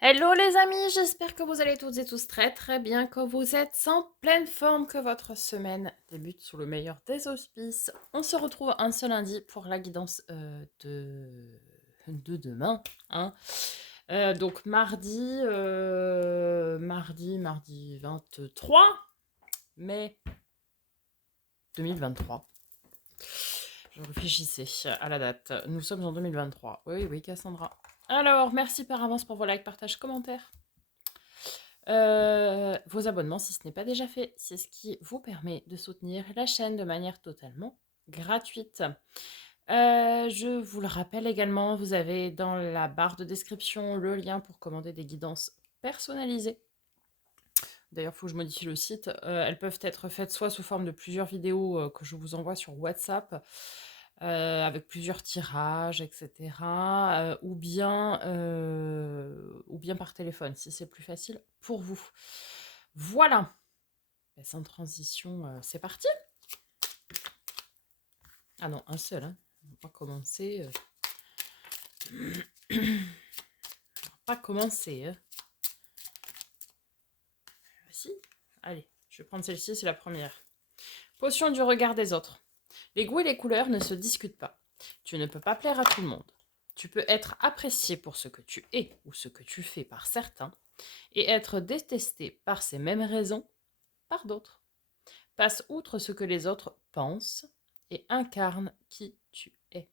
Hello les amis, j'espère que vous allez toutes et tous très très bien, que vous êtes en pleine forme, que votre semaine débute sous le meilleur des auspices. On se retrouve un seul lundi pour la guidance de demain, hein. Donc mardi 23 mai 2023. Je réfléchissais à la date. Nous sommes en 2023. Oui, oui, Cassandra. Alors, merci par avance pour vos likes, partages, commentaires. Vos abonnements si ce n'est pas déjà fait. C'est ce qui vous permet de soutenir la chaîne de manière totalement gratuite. Je vous le rappelle également, vous avez dans la barre de description le lien pour commander des guidances personnalisées. D'ailleurs, il faut que je modifie le site. Elles peuvent être faites soit sous forme de plusieurs vidéos que je vous envoie sur WhatsApp, avec plusieurs tirages, etc. Ou bien par téléphone, si c'est plus facile pour vous. Voilà. Et sans transition, c'est parti. Ah non, un seul. Hein. On va pas commencer. On va pas commencer. Hein. Si. Allez, je vais prendre celle-ci, c'est la première. Potion du regard des autres. Les goûts et les couleurs ne se discutent pas. Tu ne peux pas plaire à tout le monde. Tu peux être apprécié pour ce que tu es ou ce que tu fais par certains, et être détesté par ces mêmes raisons par d'autres. Passe outre ce que les autres pensent et incarne qui tu es.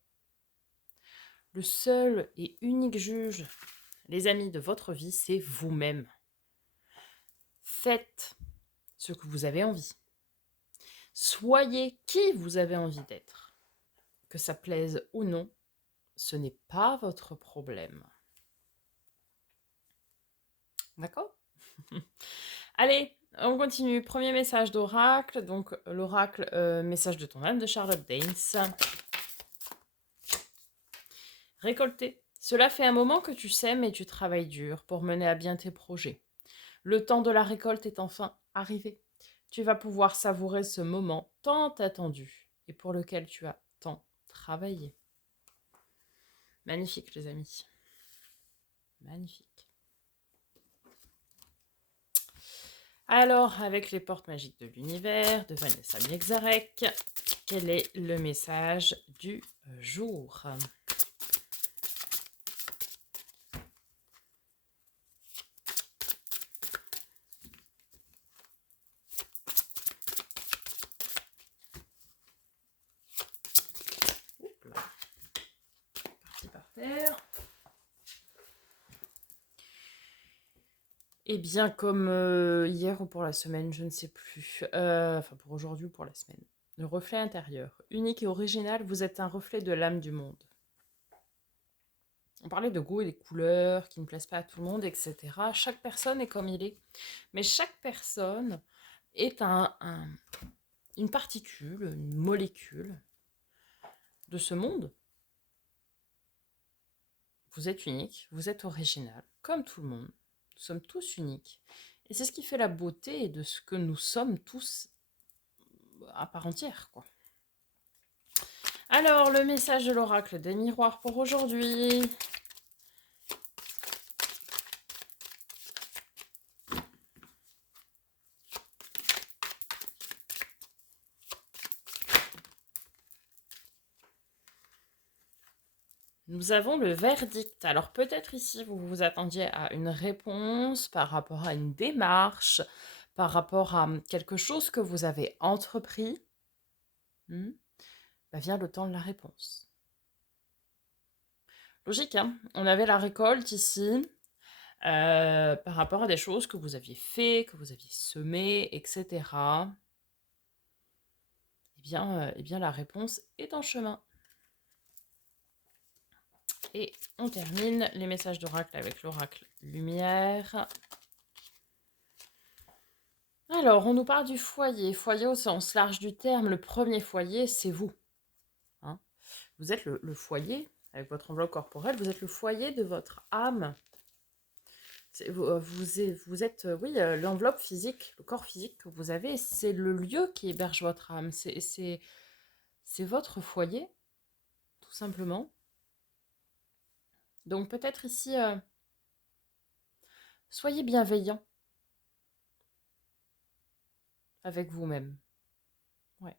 Le seul et unique juge, les amis, de votre vie, c'est vous-même. Faites ce que vous avez envie. Soyez qui vous avez envie d'être. Que ça plaise ou non, ce n'est pas votre problème. D'accord? Allez, on continue. Premier message d'oracle. Donc, l'oracle, message de ton âme de Charlotte Danes. Récolter. Cela fait un moment que tu sèmes et tu travailles dur pour mener à bien tes projets. Le temps de la récolte est enfin arrivé. Tu vas pouvoir savourer ce moment tant attendu et pour lequel tu as tant travaillé. Magnifique, les amis. Magnifique. Alors, avec les portes magiques de l'univers de Vanessa Miexarek, quel est le message du jour? Oups là. Parti par terre. Eh bien, comme hier ou pour la semaine, je ne sais plus. Enfin, pour aujourd'hui ou pour la semaine. Le reflet intérieur. Unique et original, vous êtes un reflet de l'âme du monde. On parlait de goût et des couleurs qui ne plaisent pas à tout le monde, etc. Chaque personne est comme il est. Mais chaque personne est une particule, une molécule de ce monde. Vous êtes unique, vous êtes original, comme tout le monde. Nous sommes tous uniques. Et c'est ce qui fait la beauté de ce que nous sommes tous à part entière, quoi. Alors, le message de l'oracle des miroirs pour aujourd'hui. Nous avons le verdict. Alors peut-être ici, vous vous attendiez à une réponse par rapport à une démarche, par rapport à quelque chose que vous avez entrepris. Vient le temps de la réponse. Logique, hein? On avait la récolte ici, par rapport à des choses que vous aviez fait, que vous aviez semé, etc. Eh bien, la réponse est en chemin. Et on termine les messages d'oracle avec l'oracle lumière. Alors, on nous parle du foyer. Foyer au sens large du terme. Le premier foyer, c'est vous. Hein, vous êtes le foyer, avec votre enveloppe corporelle, vous êtes le foyer de votre âme. Vous êtes oui, l'enveloppe physique, le corps physique que vous avez, c'est le lieu qui héberge votre âme. C'est votre foyer, tout simplement. Donc peut-être ici, Soyez bienveillant avec vous-même. Ouais.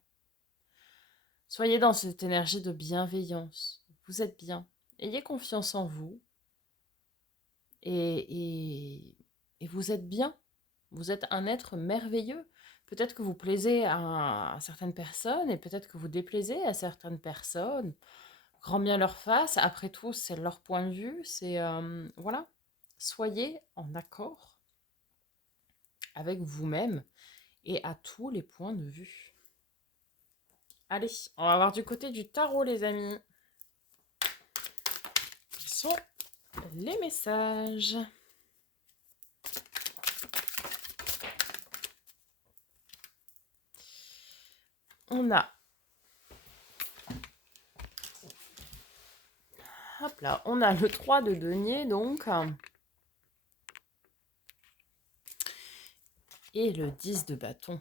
Soyez dans cette énergie de bienveillance. Vous êtes bien. Ayez confiance en vous et vous êtes bien. Vous êtes un être merveilleux. Peut-être que vous plaisez à certaines personnes et peut-être que vous déplaisez à certaines personnes. Grand bien leur face. Après tout, c'est leur point de vue. C'est voilà. Soyez en accord avec vous-même et à tous les points de vue. Allez, on va voir du côté du tarot, les amis. Quels sont les messages? On a... Hop là, on a le 3 de denier, donc. Et le 10 de bâton.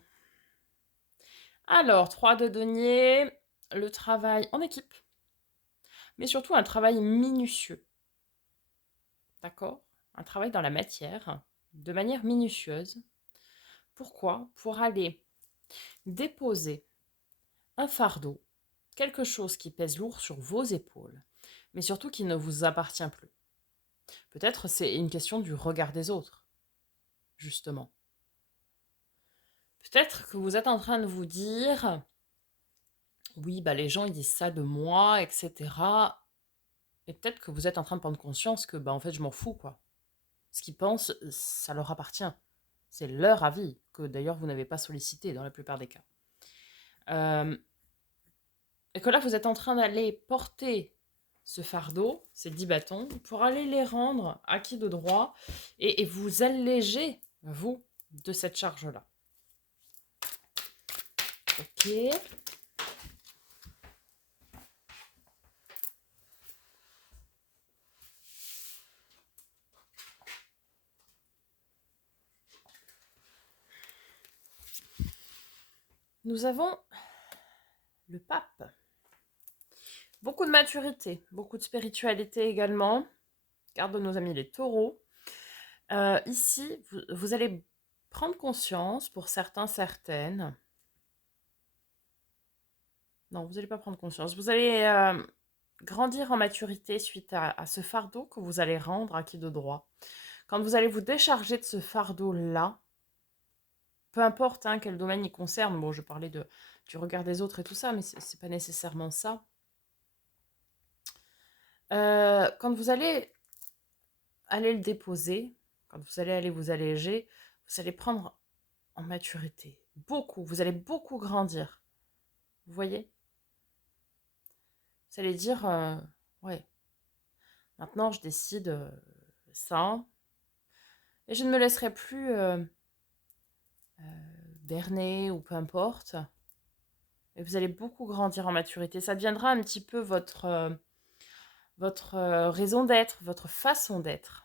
Alors, 3 de denier, le travail en équipe. Mais surtout un travail minutieux. D'accord? Un travail dans la matière, de manière minutieuse. Pourquoi? Pour aller déposer un fardeau, quelque chose qui pèse lourd sur vos épaules, mais surtout qui ne vous appartient plus. Peut-être c'est une question du regard des autres, justement. Peut-être que vous êtes en train de vous dire, oui, bah les gens ils disent ça de moi, etc. Et peut-être que vous êtes en train de prendre conscience que, bah en fait, je m'en fous, quoi. Ce qu'ils pensent, ça leur appartient. C'est leur avis, que d'ailleurs vous n'avez pas sollicité dans la plupart des cas. Et que là, vous êtes en train d'aller porter ce fardeau, ces 10 bâtons, pour aller les rendre acquis de droit et vous alléger, vous, de cette charge-là. Ok. Nous avons le pape. Beaucoup de maturité, beaucoup de spiritualité également. Garde nos amis les taureaux. Ici, vous allez prendre conscience, pour certains, certaines. Non, vous n'allez pas prendre conscience. Vous allez grandir en maturité suite à ce fardeau que vous allez rendre acquis de droit. Quand vous allez vous décharger de ce fardeau-là, peu importe hein, quel domaine il concerne, bon, je parlais du regard des autres et tout ça, mais c'est pas nécessairement ça. Quand vous allez le déposer, quand vous allez aller vous alléger, vous allez prendre en maturité. Beaucoup, vous allez beaucoup grandir. Vous voyez? Vous allez dire, ouais, maintenant je décide ça, et je ne me laisserai plus berner ou peu importe. Et vous allez beaucoup grandir en maturité. Ça deviendra un petit peu votre raison d'être, votre façon d'être.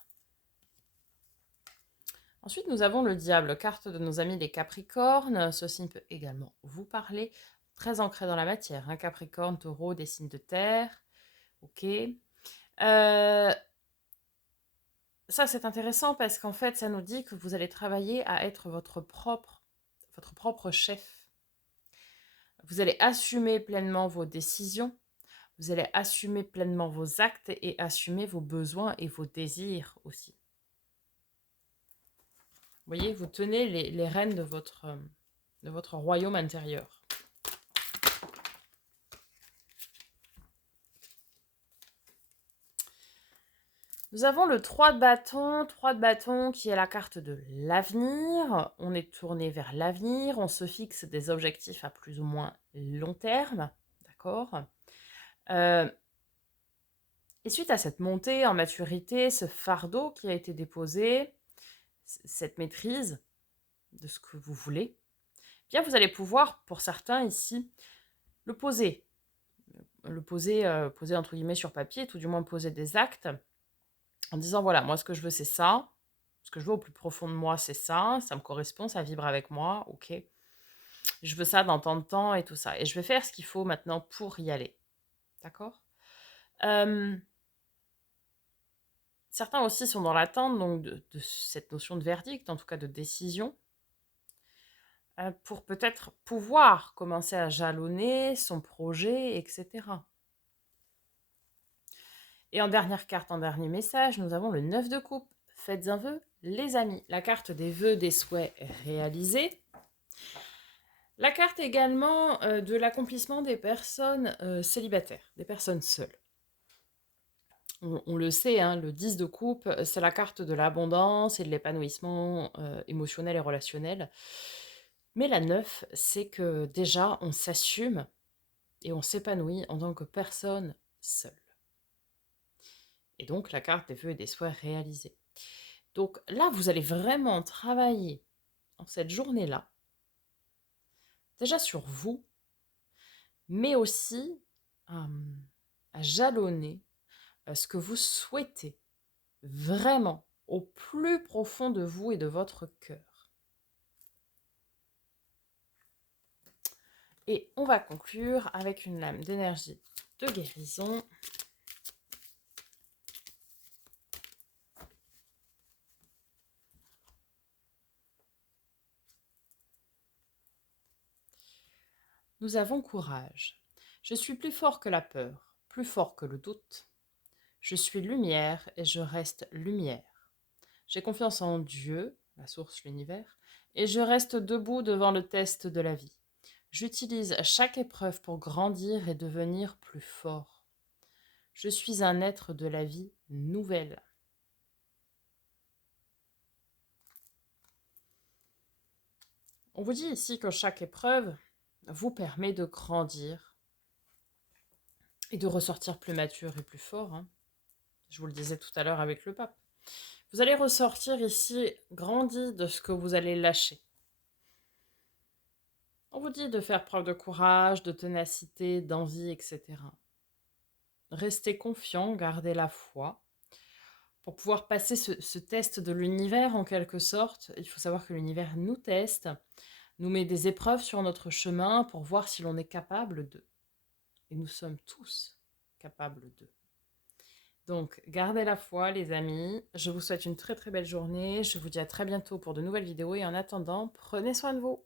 Ensuite, nous avons le diable, carte de nos amis les Capricornes. Ce signe peut également vous parler. Très ancré dans la matière. Hein. Capricorne, Taureau, des signes de terre. Ok. Ça, c'est intéressant parce qu'en fait, ça nous dit que vous allez travailler à être votre propre chef. Vous allez assumer pleinement vos décisions. Vous allez assumer pleinement vos actes et assumer vos besoins et vos désirs aussi. Vous voyez, vous tenez les rênes de votre royaume intérieur. Nous avons le 3 de bâton qui est la carte de l'avenir. On est tourné vers l'avenir, on se fixe des objectifs à plus ou moins long terme, d'accord Et suite à cette montée en maturité, ce fardeau qui a été déposé, cette maîtrise de ce que vous voulez, bien vous allez pouvoir, pour certains ici, le poser. Poser entre guillemets sur papier, tout du moins poser des actes, en disant voilà, moi ce que je veux c'est ça, ce que je veux au plus profond de moi c'est ça me correspond, ça vibre avec moi, ok. Je veux ça dans tant de temps et tout ça. Et je vais faire ce qu'il faut maintenant pour y aller. D'accord Certains aussi sont dans l'attente donc de cette notion de verdict, en tout cas de décision, pour peut-être pouvoir commencer à jalonner son projet, etc. Et en dernière carte, en dernier message, nous avons le 9 de coupe. Faites un vœu, les amis. La carte des vœux, des souhaits réalisés. La carte également de l'accomplissement des personnes célibataires, des personnes seules. On le sait, hein, le 10 de coupe, c'est la carte de l'abondance et de l'épanouissement émotionnel et relationnel. Mais la 9, c'est que déjà, on s'assume et on s'épanouit en tant que personne seule. Et donc, la carte des vœux et des souhaits réalisés. Donc là, vous allez vraiment travailler en cette journée-là, déjà sur vous, mais aussi à jalonner ce que vous souhaitez vraiment au plus profond de vous et de votre cœur. Et on va conclure avec une lame d'énergie de guérison. Nous avons courage. Je suis plus fort que la peur, plus fort que le doute. Je suis lumière et je reste lumière. J'ai confiance en Dieu, la source, l'univers, et je reste debout devant le test de la vie. J'utilise chaque épreuve pour grandir et devenir plus fort. Je suis un être de la vie nouvelle. On vous dit ici que chaque épreuve vous permet de grandir et de ressortir plus mature et plus fort, hein. Je vous le disais tout à l'heure avec le pape. Vous allez ressortir ici grandi de ce que vous allez lâcher. On vous dit de faire preuve de courage, de ténacité, d'envie, etc. Restez confiant, gardez la foi. Pour pouvoir passer ce test de l'univers en quelque sorte, il faut savoir que l'univers nous teste, nous met des épreuves sur notre chemin pour voir si l'on est capable d'eux. Et nous sommes tous capables d'eux. Donc, gardez la foi, les amis. Je vous souhaite une très très belle journée. Je vous dis à très bientôt pour de nouvelles vidéos. Et en attendant, prenez soin de vous.